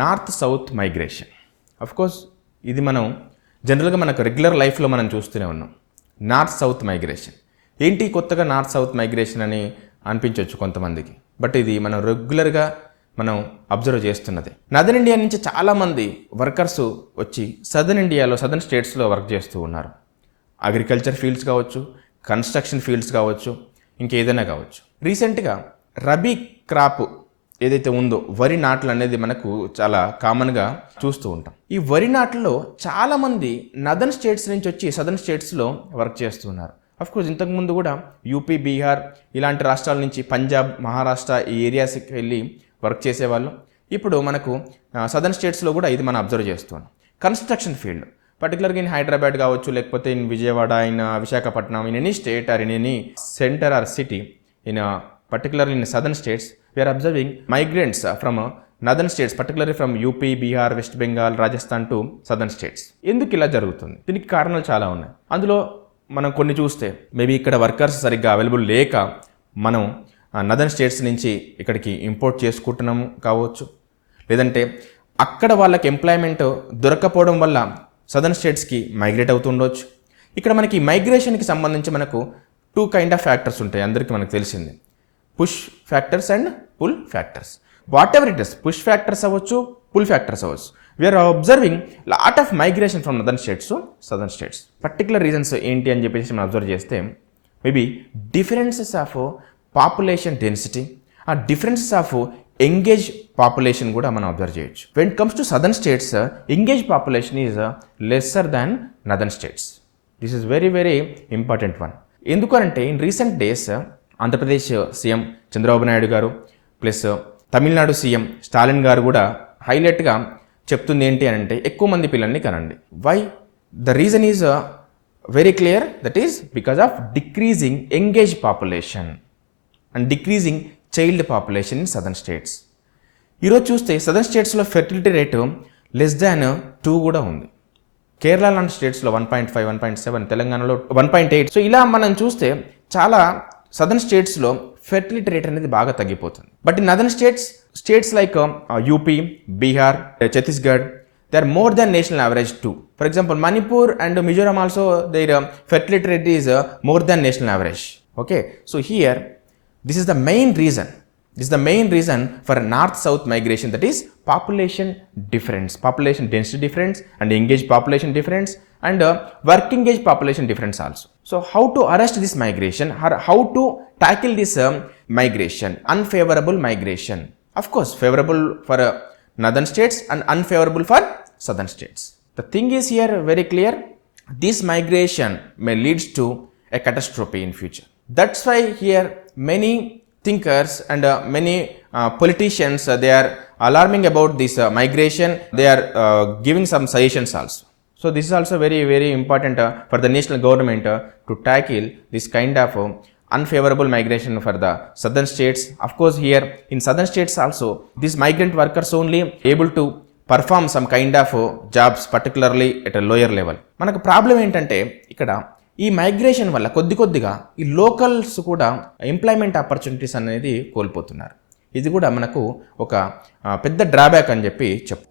North south migration. Course ఇది మనం జనరల్గా మనకు రెగ్యులర్ లైఫ్లో మనం చూస్తూనే ఉన్నాం. నార్త్ సౌత్ మైగ్రేషన్ ఏంటి, కొత్తగా నార్త్ సౌత్ మైగ్రేషన్ అని అనిపించవచ్చు కొంతమందికి, బట్ ఇది మనం రెగ్యులర్గా మనం అబ్జర్వ్ చేస్తున్నది. నదర్న్ ఇండియా నుంచి చాలామంది వర్కర్స్ వచ్చి సదర్న్ ఇండియాలో, సదర్న్ స్టేట్స్లో వర్క్ చేస్తూ ఉన్నారు. అగ్రికల్చర్ ఫీల్డ్స్ కావచ్చు, కన్స్ట్రక్షన్ ఫీల్డ్స్ కావచ్చు, ఇంకేదైనా కావచ్చు. రీసెంట్గా రబీ క్రాప్ ఏదైతే ఉందో, వరి నాట్లు అనేది మనకు చాలా కామన్గా చూస్తూ ఉంటాం. ఈ వరి నాట్లలో చాలామంది నదర్న్ స్టేట్స్ నుంచి వచ్చి సదర్న్ స్టేట్స్లో వర్క్ చేస్తున్నారు. అఫ్కోర్స్ ఇంతకుముందు కూడా యూపీ, బీహార్ ఇలాంటి రాష్ట్రాల నుంచి, పంజాబ్, మహారాష్ట్ర ఈ ఏరియాస్కి వెళ్ళి వర్క్ చేసేవాళ్ళు. ఇప్పుడు మనకు సదర్న్ స్టేట్స్లో కూడా ఇది మనం అబ్జర్వ్ చేస్తున్నాం. కన్స్ట్రక్షన్ ఫీల్డ్ పర్టికులర్గా ఇన్ హైదరాబాద్ కావచ్చు, లేకపోతే in Vijayawada, in Visakhapatnam, in any state or in any centre or city in particularly in southern states, we are observing migrants from northern states, particularly from UP, Bihar, West Bengal, Rajasthan to southern states. ఎందుకు ఇలా జరుగుతుంది? దీనికి కారణాలు చాలా ఉన్నాయి. అందులో మనం కొన్ని చూస్తే మేబీ ఇక్కడ వర్కర్స్ సరిగ్గా అవైలబుల్ లేక మనం నదర్న్ స్టేట్స్ నుంచి ఇక్కడికి ఇంపోర్ట్ చేసుకుంటున్నాము కావచ్చు, లేదంటే అక్కడ వాళ్ళకి ఎంప్లాయ్మెంట్ దొరకపోవడం వల్ల సదర్న్ స్టేట్స్కి మైగ్రేట్ అవుతుండొచ్చు. ఇక్కడ మనకి మైగ్రేషన్కి సంబంధించి మనకు 2 కైండ్ ఆఫ్ ఫ్యాక్టర్స్ ఉంటాయి, అందరికీ మనకు తెలిసింది. Push factors and pull factors. Whatever it is, push factors అవ్వచ్చు, పుల్ ఫ్యాక్టర్స్ అవ్వచ్చు. We are observing lot of migration from northern states to southern states. Particular reasons ఏంటి అని చెప్పేసి మనం అబ్జర్వ్ చేస్తే, maybe differences of population density, ఆ differences of engage population కూడా మనం అబ్జర్వ్ చేయొచ్చు. When it comes to southern states, engage population is lesser than northern states. This is very very important one. ఎందుకంటే in recent days Andhra Pradesh CM Chandrababu Naidu గారు plus Tamil Nadu CM Stalin గారు కూడా హైలైట్గా చెప్తుంది ఏంటి అని అంటే, ఎక్కువ మంది పిల్లల్ని కనండి. Why? The reason is very clear, that is because of decreasing engage population and decreasing child population in southern states. ఈరోజు చూస్తే సదర్న్ స్టేట్స్లో ఫెర్టిలిటీ రేటు లెస్ దాన్ 2 కూడా ఉంది. కేరళ లాంటి స్టేట్స్లో 1.5, 1.7, తెలంగాణలో 1.8. సో ఇలా మనం చూస్తే చాలా సదర్న్ స్టేట్స్లో ఫెర్టిలిటీ రేట్ అనేది బాగా తగ్గిపోతుంది. But in northern states like UP, Bihar, Chhattisgarh, they are more than national average too. For example Manipur and Mizoram also their fertility rate is more than national average. Okay, so here this is the main reason. This is the main reason for north-south migration, that is population difference, population density difference and engaged population difference and working age population difference also. So how to arrest this migration or how to tackle this migration, unfavorable migration? Of course, favorable for northern states and unfavorable for southern states. The thing is here very clear, this migration may lead to a catastrophe in future. That's why here many thinkers and many politicians they are alarming about this migration. They are giving some suggestions also. So this is also very very important for the national government to tackle this kind of unfavorable migration for the southern states. Of course here in southern states also these migrant workers only able to perform some kind of jobs, particularly at a lower level. మనకు problem ఏంటంటే ఇక్కడ ఈ migration వల్ల కొద్దిగా ఈ locals కూడా employment opportunities అనేది కోల్పోతున్నారు. ఇది కూడా మనకు ఒక పెద్ద డ్రాబ్యాక్ అని చెప్పి చెప్పుకోవచ్చు.